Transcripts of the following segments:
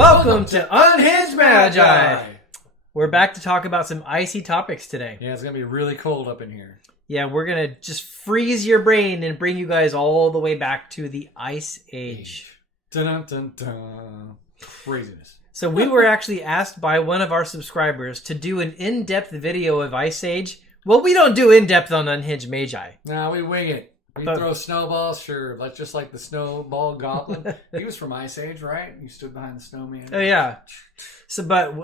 Welcome to Unhinged Magi! We're back to talk about some icy topics today. Yeah, it's going to be really cold up in here. Yeah, we're going to just freeze your brain and bring you guys all the way back to the Ice Age. Dun-dun-dun-dun. Craziness. So we were actually asked by one of our subscribers to do an in-depth video of Ice Age. Well, we don't do in-depth on Unhinged Magi. No, we wing it. We throw snowballs, sure. Like, just like the snowball goblin. He was from Ice Age, right? He stood behind the snowman. Oh, yeah. So, but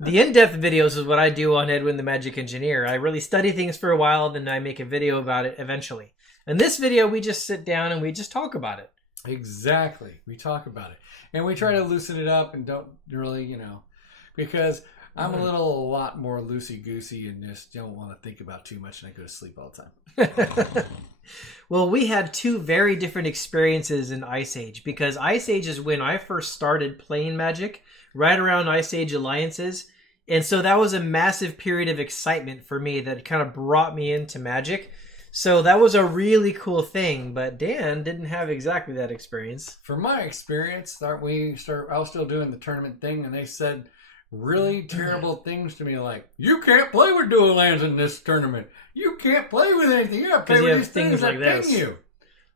the in-depth videos is what I do on Edwin the Magic Engineer. I really study things for a while, then I make a video about it eventually. In this video, we just sit down and we just talk about it. Exactly. We talk about it. And we try to loosen it up and don't really, because I'm a lot more loosey-goosey and just don't want to think about too much, and I go to sleep all the time. Well, we had two very different experiences in Ice Age, because Ice Age is when I first started playing Magic, right around Ice Age Alliances. And so that was a massive period of excitement for me that kind of brought me into Magic. So that was a really cool thing, but Dan didn't have exactly that experience. From my experience, I was still doing the tournament thing, and they said really terrible things to me, like, you can't play with dual lands in this tournament. You can't play with anything. You have to play with these things like that ping you.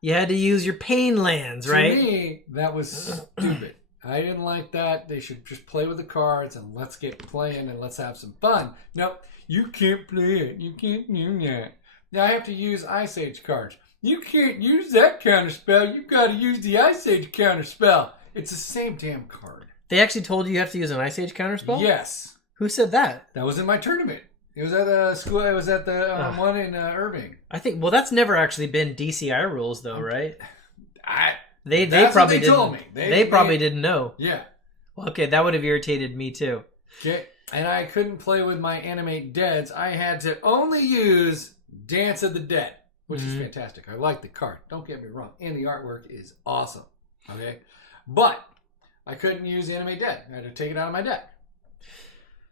You had to use your pain lands, right? To me, that was stupid. I didn't like that. They should just play with the cards and let's get playing and let's have some fun. Nope, you can't play it. You can't do that. Now I have to use Ice Age cards. You can't use that counter spell. You've got to use the Ice Age counter spell. It's the same damn card. They actually told you have to use an Ice Age counterspell? Yes. Who said that? That was in my tournament. It was at the school. It was at the one in Irving. I think. Well, that's never actually been DCI rules, though, right? They that's probably what they didn't. Told me. They probably didn't know. Yeah. Well, okay, that would have irritated me too. Okay, and I couldn't play with my Animate Deads. I had to only use Dance of the Dead, which is fantastic. I like the card. Don't get me wrong, and the artwork is awesome. Okay, but I couldn't use Animate Dead. I had to take it out of my deck.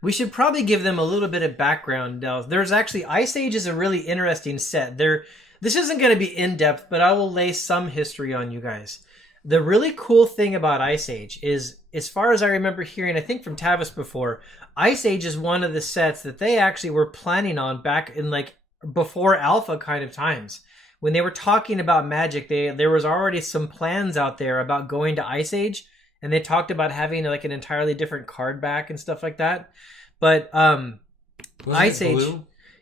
We should probably give them a little bit of background. There's actually, Ice Age is a really interesting set. This isn't going to be in-depth, but I will lay some history on you guys. The really cool thing about Ice Age is, as far as I remember hearing, I think from Tavis before, Ice Age is one of the sets that they actually were planning on back in like before Alpha kind of times. When they were talking about Magic, there was already some plans out there about going to Ice Age. And they talked about having like an entirely different card back and stuff like that. But Ice Age,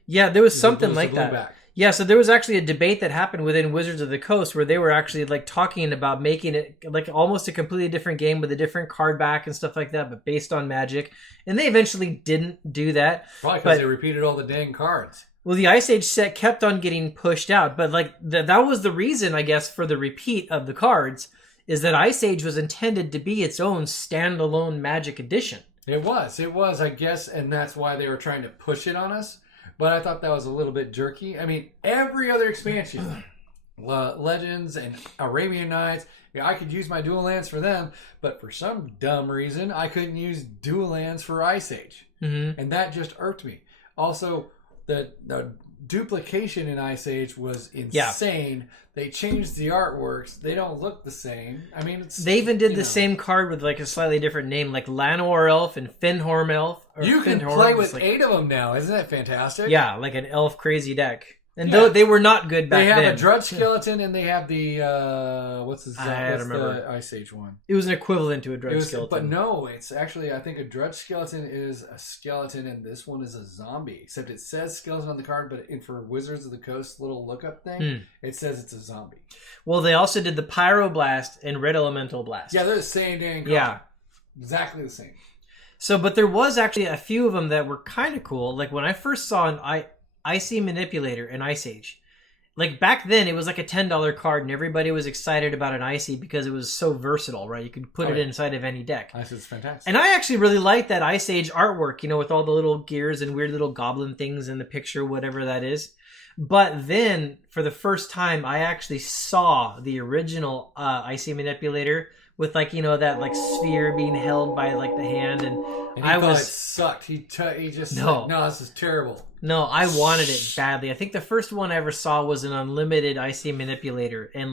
yeah, there was something like that. Back. Yeah, so there was actually a debate that happened within Wizards of the Coast where they were actually like talking about making it like almost a completely different game with a different card back and stuff like that, but based on Magic. And they eventually didn't do that. Probably because they repeated all the dang cards. Well, the Ice Age set kept on getting pushed out, but like that was the reason, I guess, for the repeat of the cards. Is that Ice Age was intended to be its own standalone Magic edition. It was, I guess, and that's why they were trying to push it on us. But I thought that was a little bit jerky. I mean, every other expansion, Legends and Arabian Nights, I could use my dual lands for them, but for some dumb reason, I couldn't use dual lands for Ice Age. Mm-hmm. And that just irked me. Also, the duplication in Ice Age was insane. Yeah. They changed the artworks. They don't look the same. I mean, they even did the same card with like a slightly different name, like Llanowar Elf and Findhorn Elf. You can play with 8 of them now. Isn't that fantastic? Yeah, like an elf crazy deck. And though they were not good back then. They have a Drudge Skeleton and they have the what's the Ice Age one? It was an equivalent to a Drudge Skeleton. But no, it's actually, I think a Drudge Skeleton is a skeleton and this one is a zombie. Except it says skeleton on the card, but for Wizards of the Coast little lookup thing, it says it's a zombie. Well, they also did the Pyroblast and Red Elemental Blast. Yeah, they're the same dang card. Yeah. Exactly the same. So, but there was actually a few of them that were kind of cool. Like when I first saw an Icy Manipulator in Ice Age. Like back then it was like a $10 card and everybody was excited about an Icy because it was so versatile, right? You could put it inside of any deck. Ice is fantastic. And I actually really liked that Ice Age artwork, with all the little gears and weird little goblin things in the picture, whatever that is. But then for the first time I actually saw the original Icy Manipulator with that sphere being held by the hand, and I thought it sucked. He just said, no, this is terrible. No, I wanted it badly. I think the first one I ever saw was an unlimited Icy Manipulator, and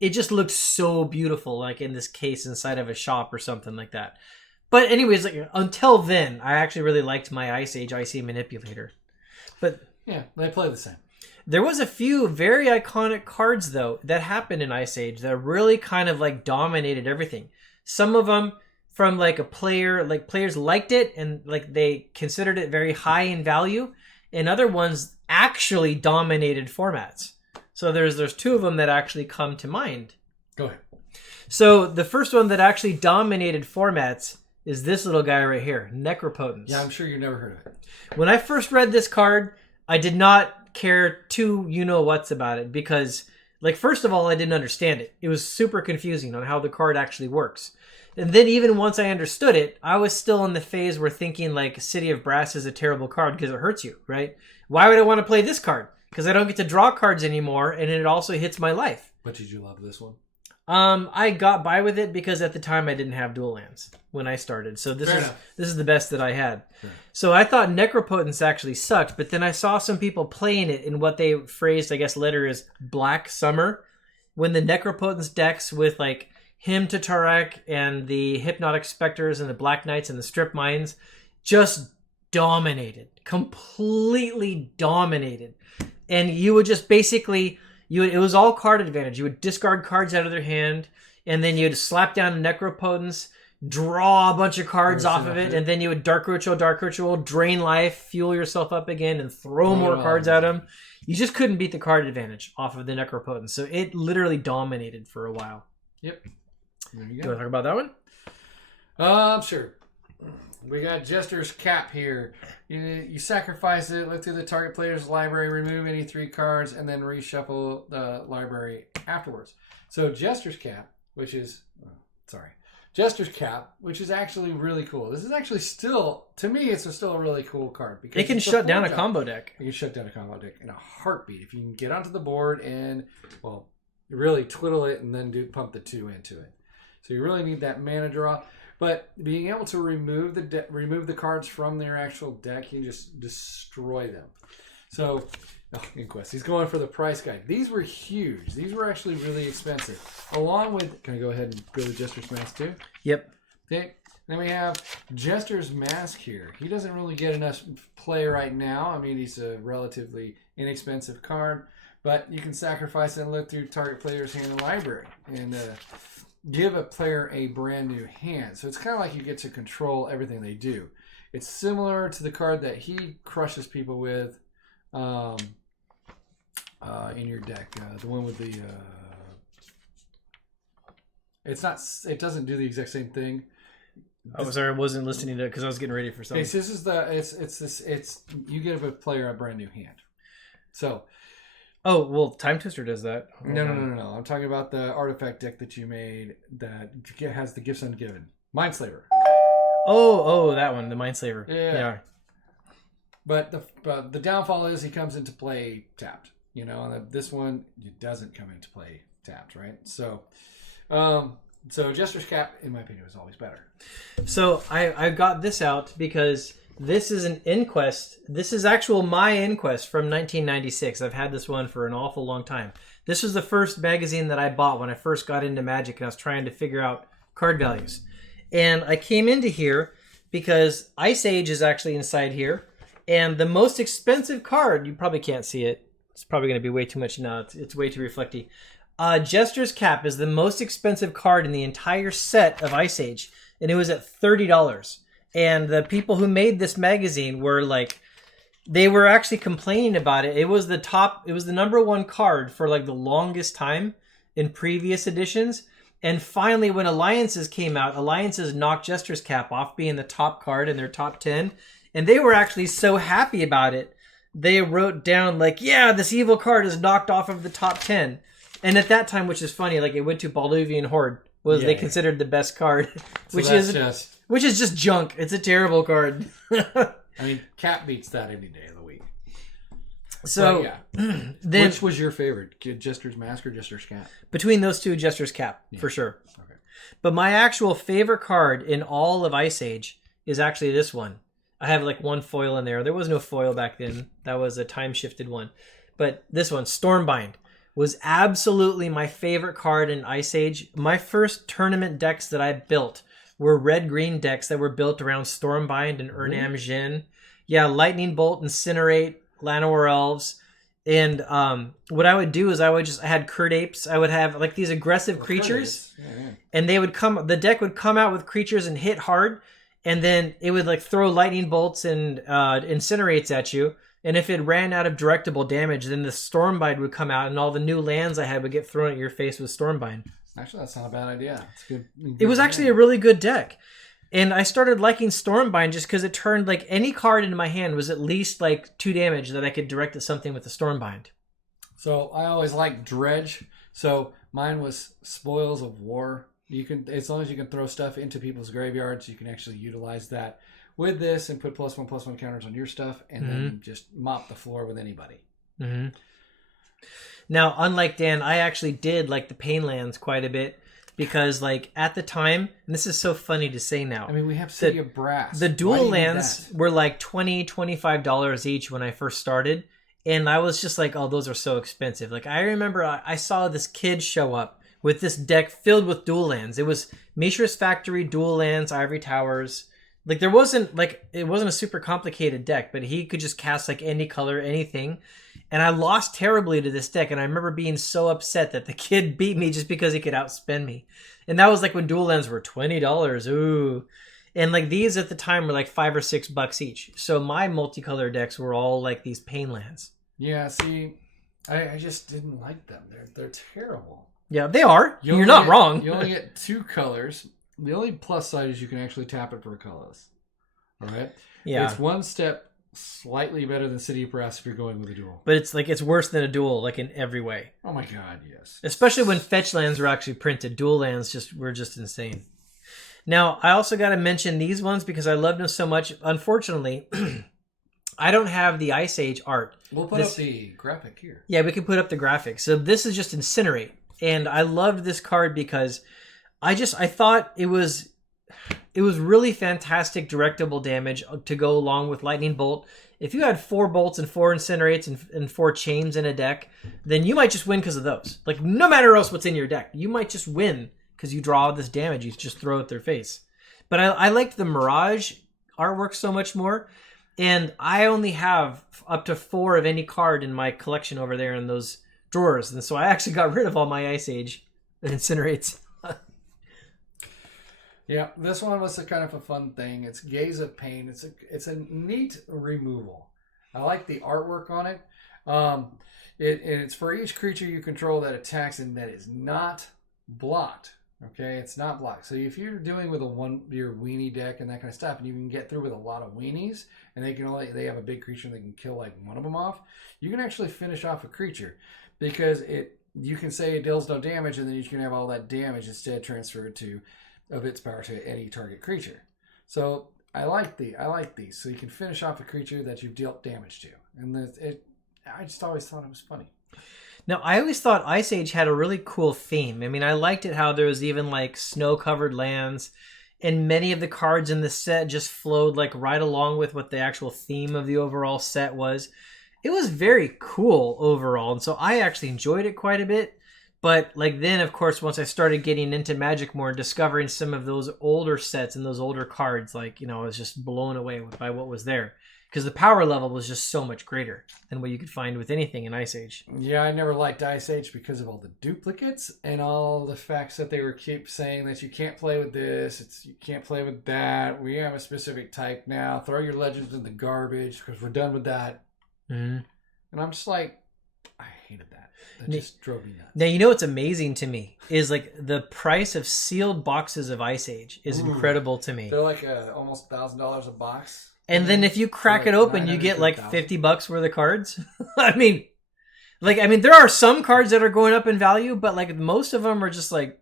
it just looked so beautiful, like in this case inside of a shop or something like that. But anyways, like until then, I actually really liked my Ice Age Icy Manipulator. But yeah, they play the same. there was a few very iconic cards though that happened in Ice Age that really kind of like dominated everything. Some of them from like a player, like players liked it and like they considered it very high in value, and other ones actually dominated formats. So there's two of them that actually come to mind. Go ahead. So the first one that actually dominated formats is this little guy right here, Necropotence. Yeah, I'm sure you've never heard of it. When I first read this card, I did not care too you-know-whats about it because, like, first of all, I didn't understand it. It was super confusing on how the card actually works. And then even once I understood it, I was still in the phase where thinking, like, City of Brass is a terrible card because it hurts you, right? Why would I want to play this card? Because I don't get to draw cards anymore, and it also hits my life. But did you love this one? I got by with it because at the time I didn't have dual lands when I started. So this is the best that I had. Sure. So I thought Necropotence actually sucked, but then I saw some people playing it in what they phrased, I guess, later as Black Summer, when the Necropotence decks with like Hymn to Tarek and the Hypnotic Specters and the Black Knights and the Strip Mines just dominated, completely dominated. And you would just basically... it was all card advantage. You would discard cards out of their hand, and then you'd slap down Necropotence, draw a bunch of cards off of it, and then you would Dark Ritual, drain life, fuel yourself up again, and throw more cards at them. You just couldn't beat the card advantage off of the Necropotence. So it literally dominated for a while. Yep. There you go. Do you want to talk about that one? Sure. We got Jester's Cap here. You sacrifice it, look through the target player's library, remove any 3 cards, and then reshuffle the library afterwards. So Jester's Cap, which is actually really cool. This is actually still, to me, it's still a really cool card because it can shut down a combo deck. You can shut down a combo deck in a heartbeat if you can get onto the board and really twiddle it and then pump the 2 into it. So you really need that mana draw. But being able to remove the cards from their actual deck, you can just destroy them. So, Inquest, he's going for the price guide. These were huge. These were actually really expensive. Along with, can I go ahead and go to Jester's Mask too? Yep. Okay. Then we have Jester's Mask here. He doesn't really get enough play right now. I mean, he's a relatively inexpensive card, but you can sacrifice it and look through target player's hand and library and give a player a brand new hand. So it's kind of like you get to control everything they do. It's similar to the card that he crushes people with in your deck. The one with the... It doesn't do the exact same thing. I wasn't listening to it because I was getting ready for something. You give a player a brand new hand. So... Oh, well, Time Twister does that. No. I'm talking about the artifact deck that you made that has the Gifts Ungiven. Mindslaver. Oh, that one, the Mindslaver. Yeah. But the downfall is he comes into play tapped. And this one it doesn't come into play tapped, right? So Jester's Cap, in my opinion, was always better. So I got this out because this is an Inquest. This is my Inquest from 1996. I've had this one for an awful long time. This was the first magazine that I bought when I first got into Magic and I was trying to figure out card values. And I came into here because Ice Age is actually inside here. And the most expensive card, you probably can't see it. It's probably going to be way too much now. It's way too reflecty. Jester's Cap is the most expensive card in the entire set of Ice Age. And it was at $30. And the people who made this magazine were like, they were actually complaining about it. It was the number one card for like the longest time in previous editions. And finally, when Alliances came out, Alliances knocked Jester's Cap off being the top card in their top 10. And they were actually so happy about it. They wrote down like, yeah, this evil card is knocked off of the top 10. And at that time, which is funny, like it went to Balduvian Horde, they considered the best card, which is just junk. It's a terrible card. I mean, Cap beats that any day of the week. So, then, which was your favorite, Jester's Mask or Jester's Cap? Between those two, Jester's Cap, for sure. Okay. But my actual favorite card in all of Ice Age is actually this one. I have like one foil in there. There was no foil back then. That was a time-shifted one. But this one, Stormbind. was absolutely my favorite card in Ice Age. My first tournament decks that I built were red-green decks that were built around Stormbind and Urnam Jin. Yeah, Lightning Bolt, Incinerate, Llanowar Elves. And what I would do is I had Curd Apes. I would have like these aggressive creatures. And they would the deck would come out with creatures and hit hard. And then it would like throw Lightning Bolts and Incinerates at you. And if it ran out of directable damage, then the Stormbind would come out and all the new lands I had would get thrown at your face with Stormbind. Actually, that's not a bad idea. It's good. It was actually a really good deck. And I started liking Stormbind just because it turned like any card into my hand was at least like 2 damage that I could direct at something with the Stormbind. So I always liked Dredge. So mine was Spoils of War. You can, as long as you can throw stuff into people's graveyards, you can actually utilize that with this and put +1/+1 counters on your stuff and then just mop the floor with anybody. Mm-hmm. Now, unlike Dan, I actually did like the Painlands quite a bit. Because, like, at the time, and this is so funny to say now. I mean, we have City of Brass. The dual lands were like $20, $25 each when I first started. And I was just like, oh, those are so expensive. Like, I remember I saw this kid show up with this deck filled with dual lands. It was Mishra's Factory, dual lands, Ivory Towers. Like, it wasn't a super complicated deck, but he could just cast, like, any color, anything. And I lost terribly to this deck, and I remember being so upset that the kid beat me just because he could outspend me. And that was like when dual lands were $20. Ooh. And like these at the time were like $5 or $6 each. So my multicolor decks were all like these pain lands. Yeah, see, I just didn't like them. They're terrible. Yeah, they are. You're not wrong. You only get 2 colors. The only plus side is you can actually tap it for a colorless. All right? Yeah. It's one step slightly better than City of Brass if you're going with a duel. But it's worse than a duel, like in every way. Oh my god, yes. Especially when fetch lands were actually printed. Dual lands were just insane. Now, I also got to mention these ones because I loved them so much. Unfortunately, I don't have the Ice Age art. We'll put up the graphic here. Yeah, we can put up the graphic. So this is just Incinerate. And I loved this card because I thought it was really fantastic directable damage to go along with Lightning Bolt. If you had 4 bolts and 4 incinerates and 4 chains in a deck, then you might just win because of those. Like, no matter else what's in your deck, you might just win because you draw this damage. You just throw at their face. But I liked the Mirage artwork so much more. And I only have up to 4 of any card in my collection over there in those drawers. And so I actually got rid of all my Ice Age incinerates. Yeah, this one was a kind of a fun thing. It's Gaze of Pain. It's a neat removal. I like the artwork on it. It's for each creature you control that attacks and that is not blocked. Okay, it's not blocked. So if you're doing with your weenie deck and that kind of stuff, and you can get through with a lot of weenies, and they have a big creature and they can kill like one of them off, you can actually finish off a creature because you can say it deals no damage, and then you can have all that damage instead transferred of its power to any target creature. So I like these. So you can finish off a creature that you've dealt damage to, and I just always thought it was funny. Now, I always thought Ice Age had a really cool theme. I mean, I liked it how there was even like snow-covered lands, and many of the cards in the set just flowed like right along with what the actual theme of the overall set was. It was very cool overall, and so I actually enjoyed it quite a bit. But like then, of course, once I started getting into Magic more and discovering some of those older sets and those older cards, like, I was just blown away by what was there. Because the power level was just so much greater than what you could find with anything in Ice Age. Yeah, I never liked Ice Age because of all the duplicates and all the facts that they keep saying that you can't play with this, you can't play with that. We have a specific type now. Throw your legends in the garbage because we're done with that. Mm-hmm. And I'm just like, I hated that. That just drove me nuts. Now, what's amazing to me is like the price of sealed boxes of Ice Age is incredible to me. They're like almost $1,000 a box. And then if you crack it open, you get like $50 worth of cards. I mean, there are some cards that are going up in value, but like most of them are just like,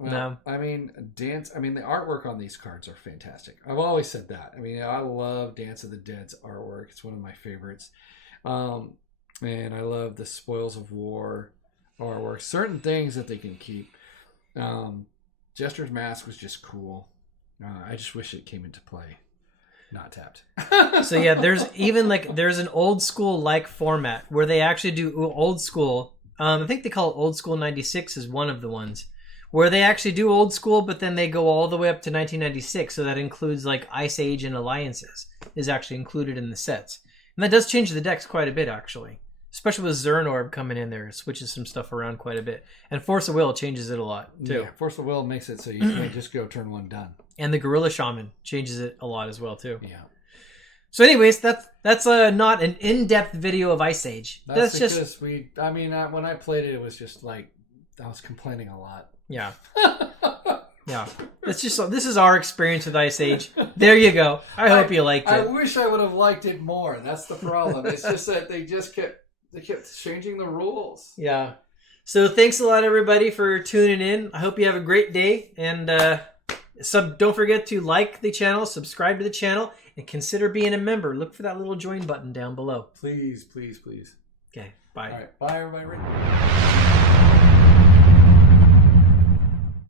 no. I mean, the artwork on these cards are fantastic. I've always said that. I mean, I love Dance of the Dead's artwork. It's one of my favorites. And I love the Spoils of War artwork. Certain things that they can keep. Jester's Mask was just cool. I just wish it came into play. Not tapped. So yeah, there's an old school like format where they actually do old school I think they call it Old School 96 is one of the ones where they actually do old school, but then they go all the way up to 1996. So that includes like Ice Age and Alliances is actually included in the sets. And that does change the decks quite a bit, actually. Especially with Zernorb coming in there. It switches some stuff around quite a bit. And Force of Will changes it a lot, too. Yeah, Force of Will makes it so you can't just go turn 1 done. And the Gorilla Shaman changes it a lot as well, too. Yeah. So anyways, that's not an in-depth video of Ice Age. That's just... because when I played it, it was just like, I was complaining a lot. Yeah. Yeah. This is our experience with Ice Age. There you go. I hope you liked it. I wish I would have liked it more. That's the problem. It's just that they kept changing the rules. Yeah. So thanks a lot, everybody, for tuning in. I hope you have a great day. And don't forget to like the channel, subscribe to the channel, and consider being a member. Look for that little join button down below. Please, please, please. Okay. Bye. All right. Bye, everybody.